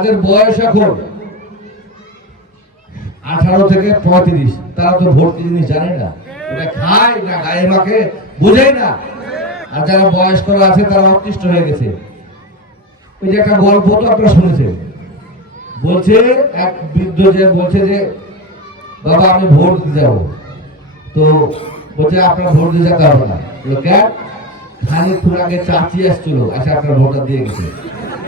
যাদের বয়স এখন আঠারো থেকে পঁয়ত্রিশ। তারা তো ভর্তি জিনিস জানে না। ওটা খায় না গায়ে মাখে, বোঝেই না। আর যারা বয়স্করা আছে, তারা অতিষ্ঠ হয়ে গেছে। ওই যে একটা গল্প তো আপনারা শুনেছেন। বলছে, এক বৃদ্ধ যে বলছে যে, বাবা আমি ভোট দিতে যাব তো বলছে, আপনার ভোট দিতে যেতে হবে না। কেন? খানিকক্ষণ আগে চাচি আসছিল আচ্ছা আপনার ভোটটা দিয়ে গেছে।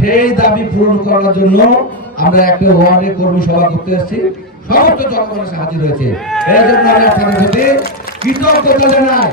সেই দাবি পূরণ করার জন্য আমরা একটা ওয়ার্ডে কর্মী সভা করতে এসেছি। সমস্ত জনগণের সাহায্য হাজির হয়েছে। এই জন্য আমি আপনাদের সাথে কৃতজ্ঞতা জানাই।